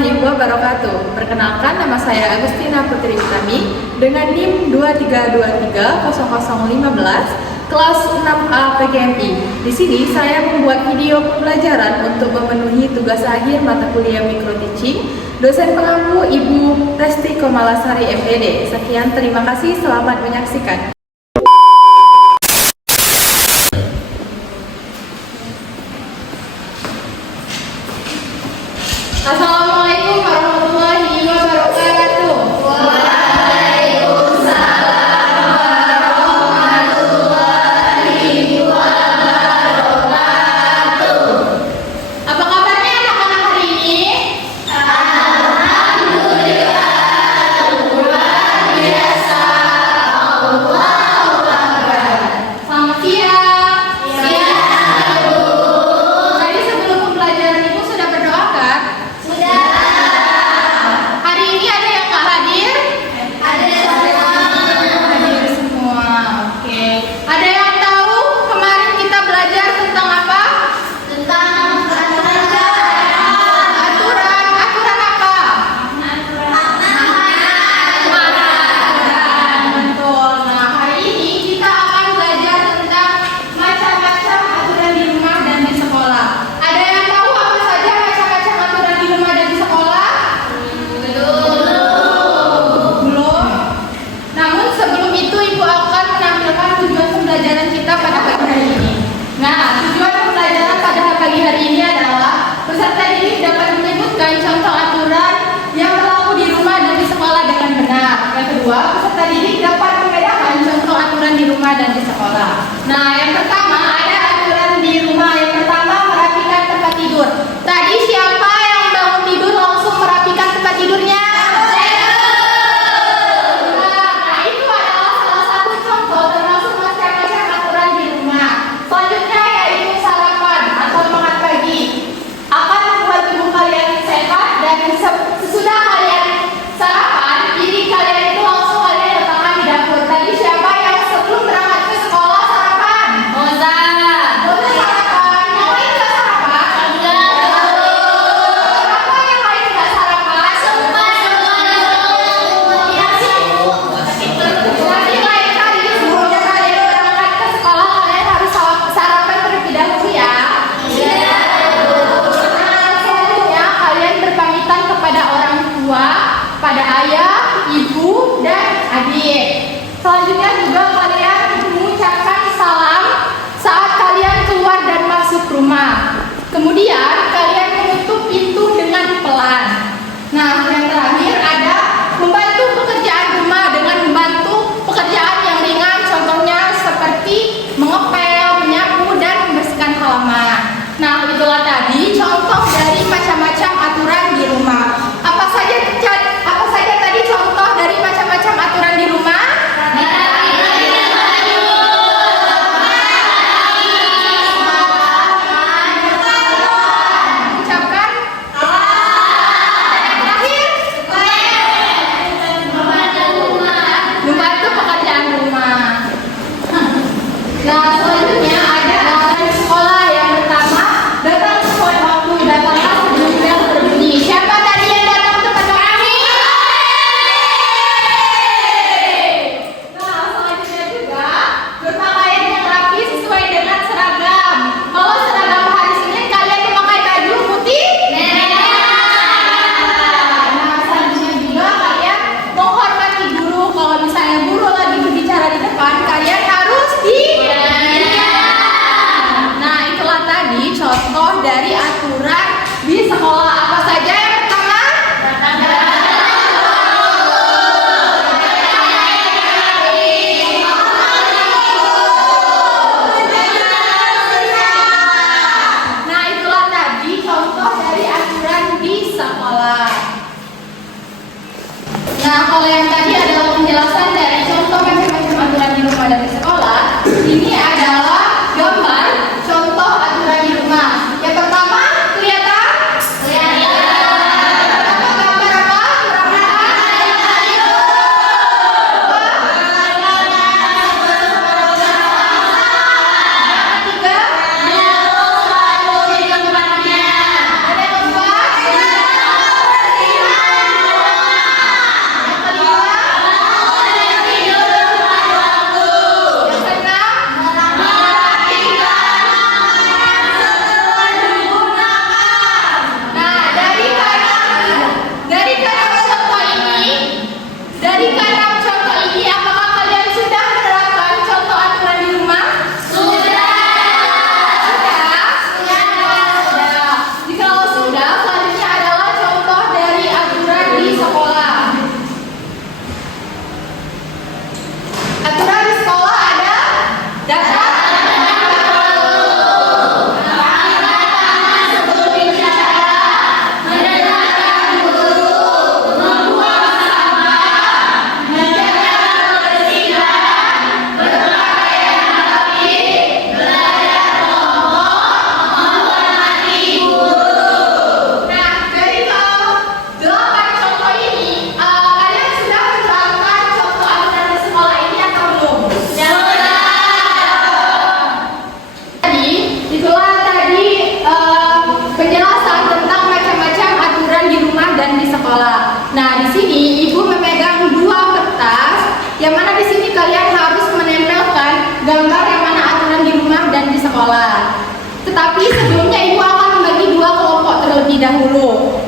warahmatullahi wabarakatuh. Perkenalkan, nama saya Agustina Putri Utami dengan NIM 23230015 kelas 6A PGMI. Di sini saya membuat video pembelajaran untuk memenuhi tugas akhir mata kuliah Micro Teaching. Dosen pengampu Ibu Resti Komalasari MPD. Sekian, terima kasih, selamat menyaksikan. Assalamualaikum warahmatullahi wabarakatuh. Waalaikumsalam warahmatullahi wabarakatuh. Apa kabarnya anak-anak hari ini? Alhamdulillah, luar biasa. Allahu Akbar. Selamat siang. Siang, Bu. Tadi sebelum pembelajaran Ibu sudah berdoa kan? Hari ini ada yang nggak hadir? Hadir semua. Oke. Ada yang tahu kemarin kita belajar tentang apa? Tentang aturan apa? Betul. Nah, hari ini kita akan belajar tentang macam-macam aturan di rumah dan di sekolah. Ada yang tahu apa saja macam-macam aturan di rumah dan di sekolah? Belum. Namun sebelum itu Ibu akan menampilkan tujuan pembelajaran kita pada pagi hari ini. Nah, tujuan pembelajaran pada pagi hari ini adalah peserta didik dapat menyebutkan contoh aturan yang berlaku di rumah dan di sekolah dengan benar. Yang kedua, peserta didik dapat membedakan contoh aturan di rumah dan di sekolah. Nah, yang pertama ada aturan di rumah. Yang pertama, merapikan tempat tidur. Tadi siapa yang bangun tidur langsung merapikan tempat tidurnya? Nah, itu adalah salah satu contoh termasuk macam-macam aturan di rumah. Selanjutnya yaitu sarapan atau makan pagi. Akan membuat tubuh kalian sehat dan sesudah kalian sarapan, diri kalian itu langsung kalian letakkan di dapur. Tadi siapa yang sebelum berangkat ke sekolah sarapan? Moza sarapan. Yang lain nggak sarapan? Kenapa yang lain nggak sarapan? Jadi lain kali sebelumnya kalian berangkat ke sekolah kalian harus sarapan terlebih dahulu ya. Selanjutnya kalian berpamitan kepada orang tua, pada ayah, ibu, dan adik. Selanjutnya juga kalian mengucapkan salam saat kalian keluar dan masuk rumah. Kemudian kalian menutup pintu dengan pelan. Nah, yang terakhir ada membantu pekerjaan rumah dengan membantu pekerjaan yang ringan, contohnya seperti mengepel, menyapu, dan membersihkan halaman. Nah, itulah tadi contoh dari macam-macam aturan di rumah. Apa saja tadi contoh dari macam-macam aturan di rumah? Ucapkan terakhir membantu pekerjaan rumah. Nah, selanjutnya ada aturan sekolah. Yang pertama, datang sesuai waktu, datanglah sebelum bel berbunyi. Siapa tadi yang datang tepat waktu? Nah, selanjutnya juga berpakaian yang rapi sesuai dengan seragam. Kalau seragam hari Senin kalian memakai baju putih? Nah, selanjutnya juga kalian menghormati guru. Kalau misalnya guru lagi berbicara di depan, kalian harus Nah, itulah tadi contoh dari aturan di sekolah. Apa saja yang pertama? Nah, itulah tadi contoh dari aturan di sekolah. Nah, kalau yang tadi adalah penjelasan dari contoh macam-macam aturan di rumah dan di sekolah. Ini adalah gambar contoh aturan di rumah. Yang pertama, kelihatan? Gambar apa? Yang ketiga? Ada yang keempat?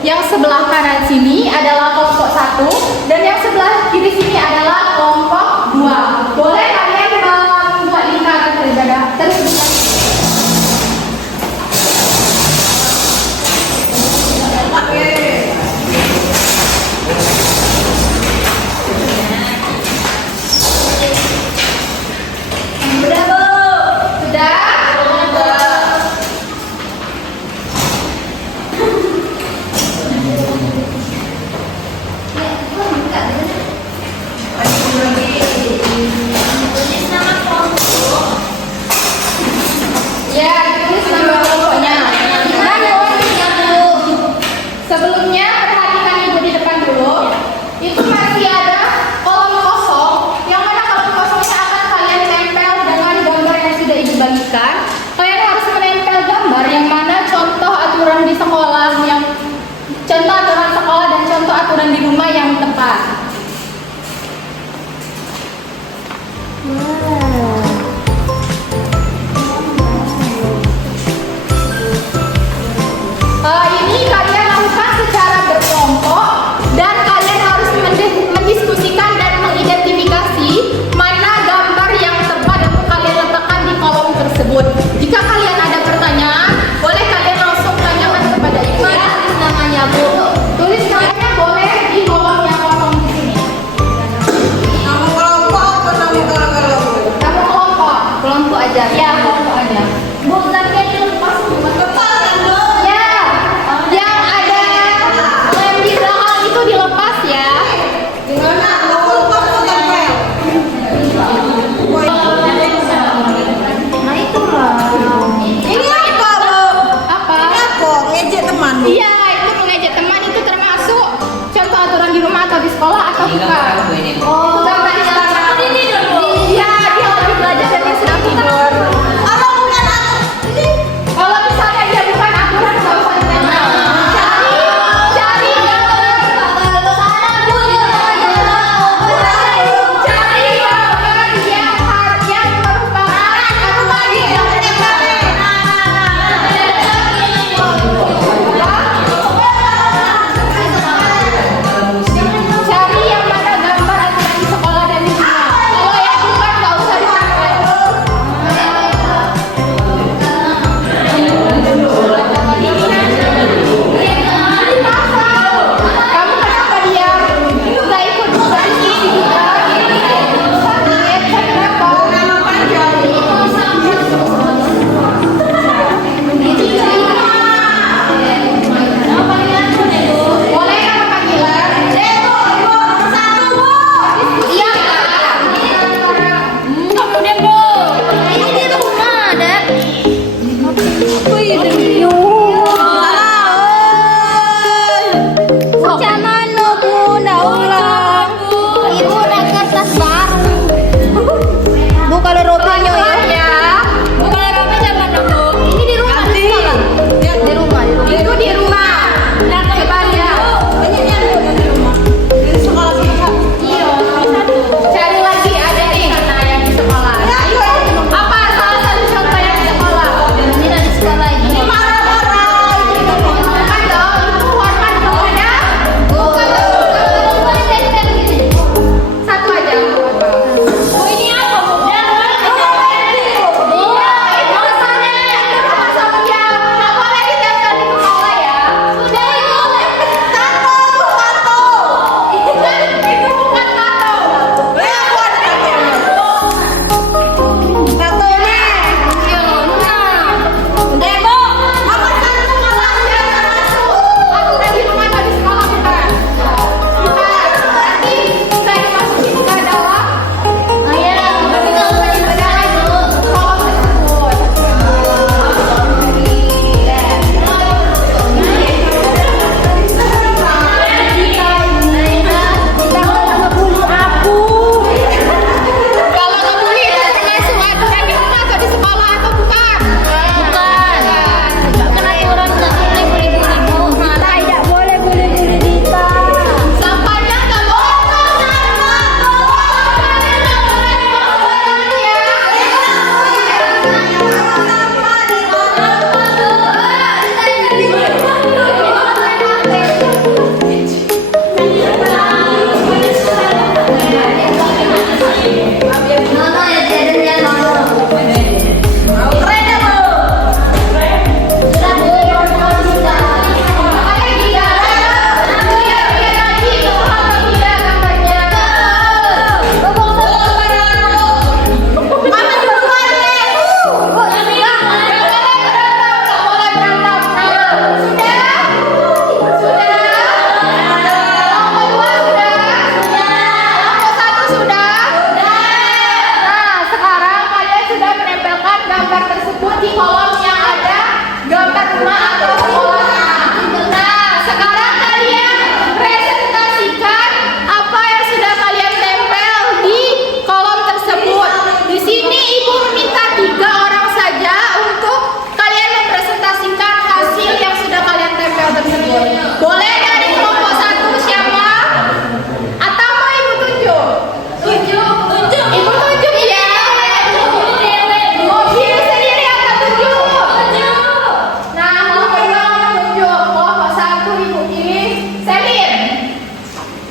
Yang sebelah kanan sini adalah kelompok 1 dan yang sebelah kiri sini adalah kelompok 2. Boleh kalian membuat lingkaran terlebih dahulu. Sebelumnya perhatikan ibu di depan dulu. Itu masih ada kolom kosong, yang mana kolom kosongnya akan kalian tempel dengan gambar yang sudah ibu bagikan. Kalian harus menempel gambar yang mana contoh aturan di sekolah, yang contoh aturan sekolah dan contoh aturan di rumah yang tepat. Ini kalian lakukan secara berkelompok dan kalian harus mendiskusikan dan mengidentifikasi mana gambar yang tepat untuk kalian letakkan di kolom tersebut. Jika kalian ada pertanyaan, boleh kalian langsung tanyakan kepada ibu. Tulis namanya, Bu. Tulis namanya boleh di kolom yang kosong di sini. Nama kelompok atau nama kelompok? Nama kelompok. Kelompok aja. Ya, kelompok aja. Bu, nanti dilepas lepas dong. Ya, yang ada lem di belakang itu dilepas ya. Gimana? Mau lepas atau tempel? Nah itu lah. Ini apa, Bu? Apa? Ini apa? Ngejek teman. Iya, itu mengejek teman itu termasuk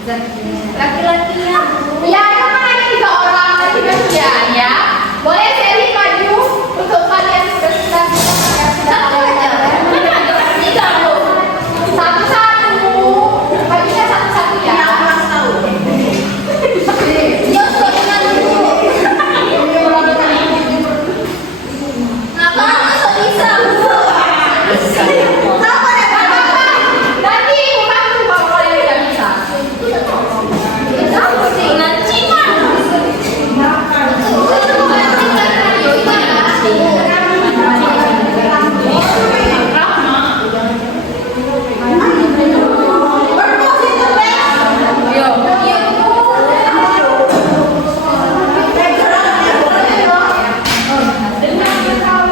Laki-lakinya. Ya, kan ada 3 orang, 3 pilihan ya. Boleh Sally maju untuk kalian presentasi yang sudah kalian satu-satu. Baginya satu-satu ya. Nanti ibu bantu kalau kalian tidak bisa.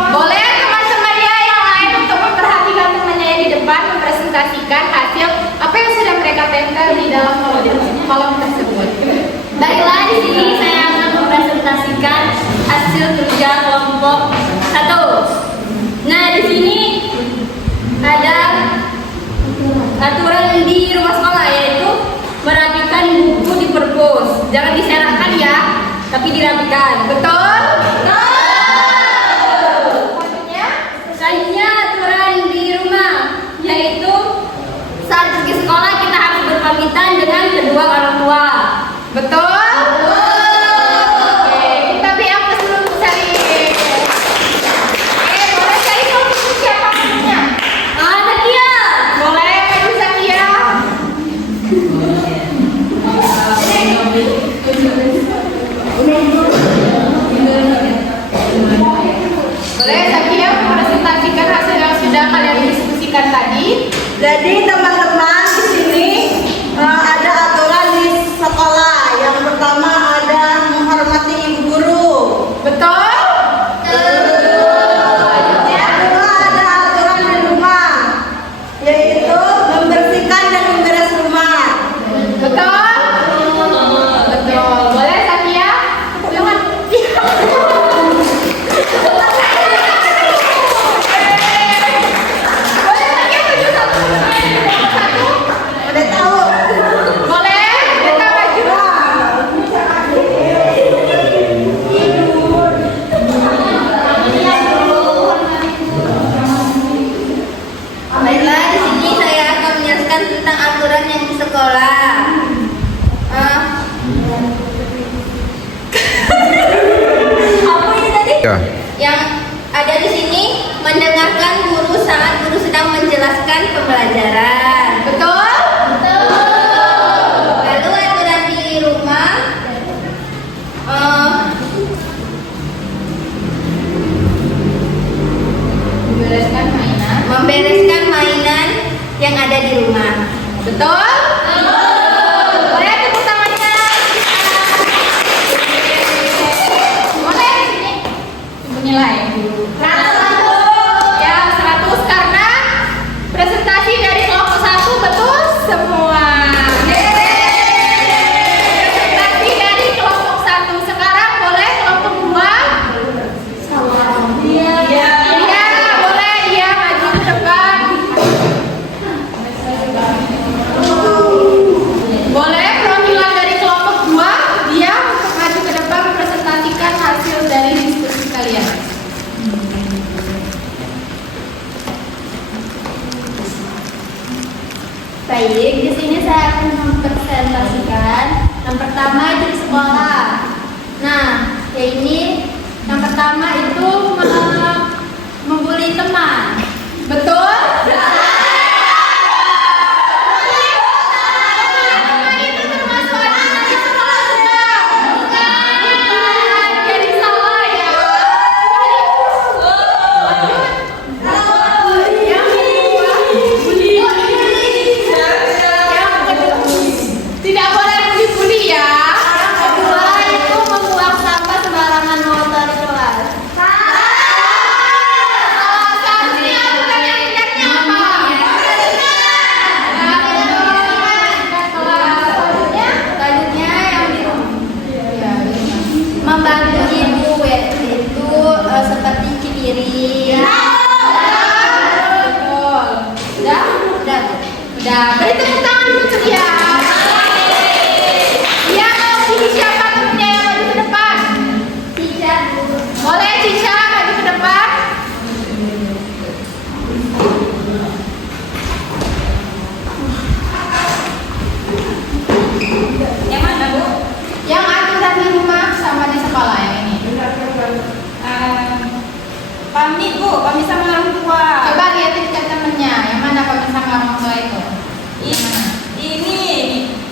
Boleh teman-teman ya yang lain untuk memperhatikan temannya di depan mempresentasikan hasil apa yang sudah mereka tempel di dalam kolom tersebut. Baiklah, di sini saya akan mempresentasikan hasil kerja kelompok 1. Nah, di sini ada aturan di rumah sekolah, yaitu merapikan buku di perpus. Jangan diserakkan ya, tapi dirapikan. Betul? Selanjutnya aturan di rumah, yaitu saat pergi sekolah kita harus berpamitan dengan kedua orang tua. Betul? Oke, kita beri aplaus dulu untuk Sally. Boleh Sally kalau untuk siapa maksudnya? Nadia. Boleh maju Zakia. Boleh Zakia mempresentasikan hasil yang sudah kalian diskusikan tadi. Jadi teman-teman di sini ada aturan di sekolah. Yang pertama ada menghormati ibu guru. Betul? Yang kedua ada aturan di rumah, yaitu membersihkan dan memberes rumah. Betul? Betul. Boleh Zakia? Jangan. Boleh Zakia maju satu. Udah tahu? Boleh? Kita maju. Baiklah, di sini saya akan menjelaskan tentang aturan yang di sekolah. Apa ini tadi? Ya. Yang ada di sini mendengarkan guru saat guru sedang menjelaskan pembelajaran. Betul? Lalu aturan di rumah, membereskan mainan yang ada di rumah. Betul? Boleh tepuk tangannya. Boleh di sini. Ibu nilai. 100. Ya, 100 karena presentasi dari kelompok 1 betul semua. Presentasi dari kelompok 1. Sekarang boleh kelompok 2. Iya, boleh dia maju ke depan. Boleh perwakilan dari kelompok 2 dia maju ke depan mempresentasikan hasil dari diskusi kalian. Baik, di sini saya akan mempresentasikan yang pertama itu di sekolah. Nah, ya ini yang pertama itu membuli teman. Betul? Jadi salah ya. Tidak boleh bully-bully ya. Yang kedua itu membuang sampah sembarangan motor di kelas. Seharusnya bukan yang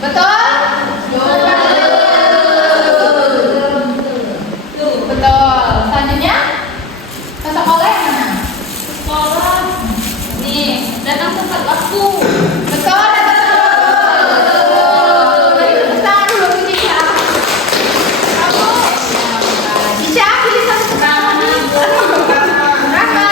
Betul? Betul. Selanjutnya sekolah yang mana? Sekolah. Nih, datang tepat waktu. Betul. Dari pesan dulu Cica. Kamu. Cica, pilih satu pertama. Rahma.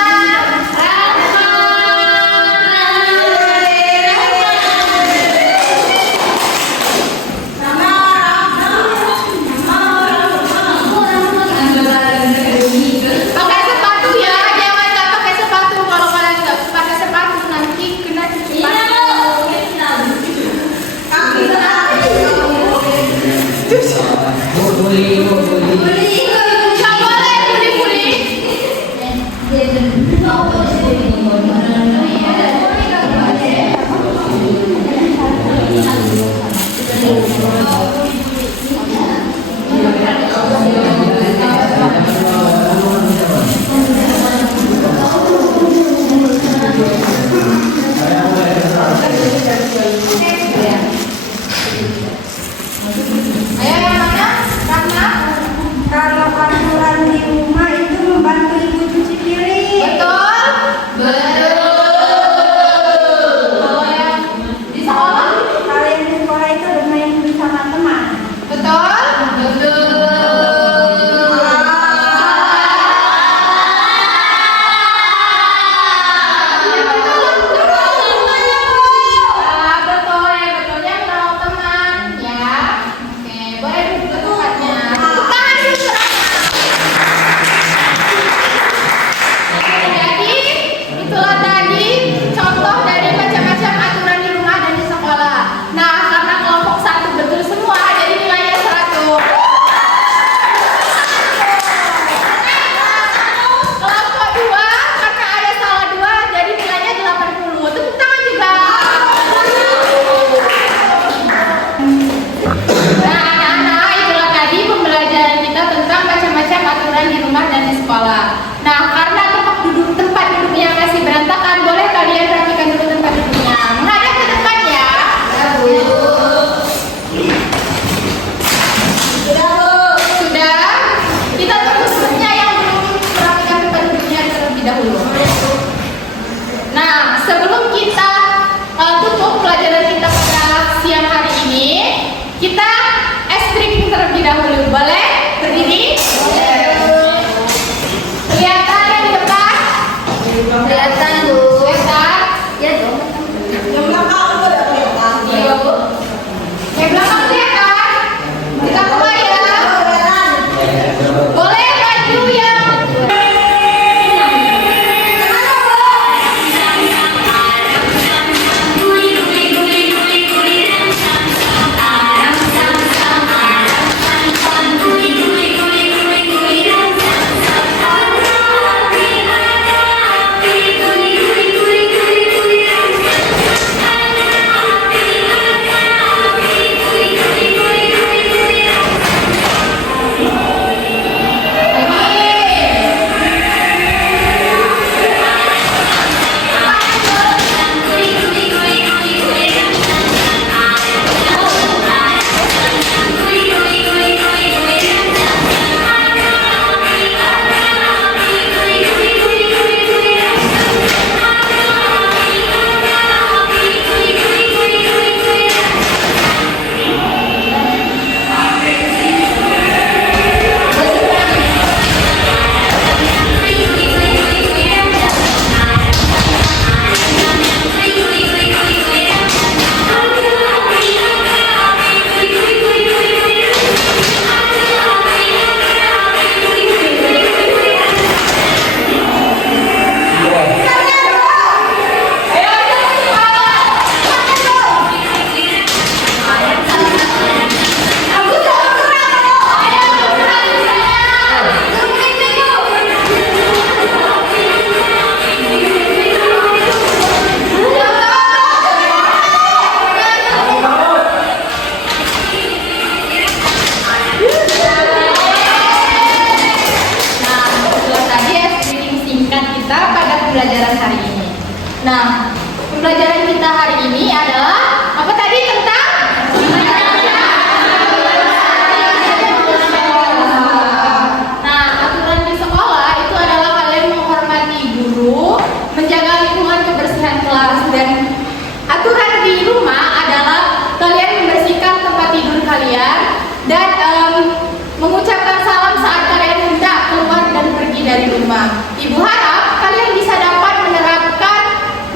Ibu harap kalian bisa dapat menerapkan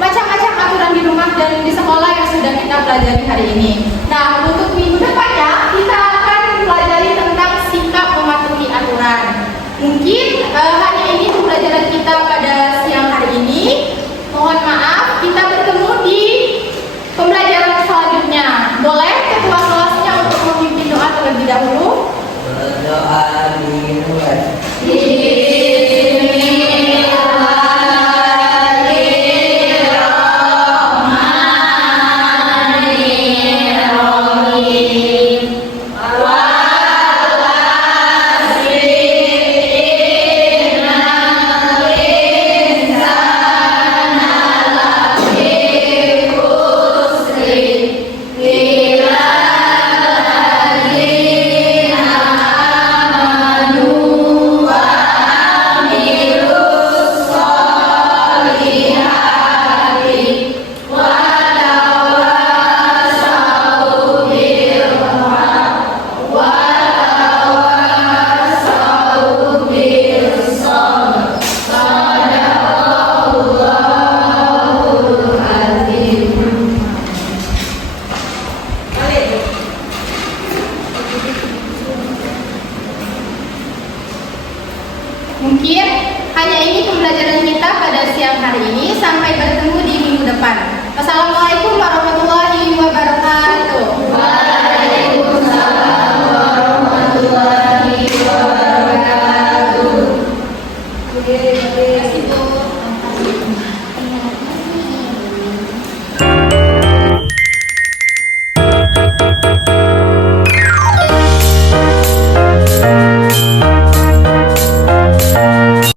macam-macam aturan di rumah dan di sekolah yang sudah kita pelajari hari ini.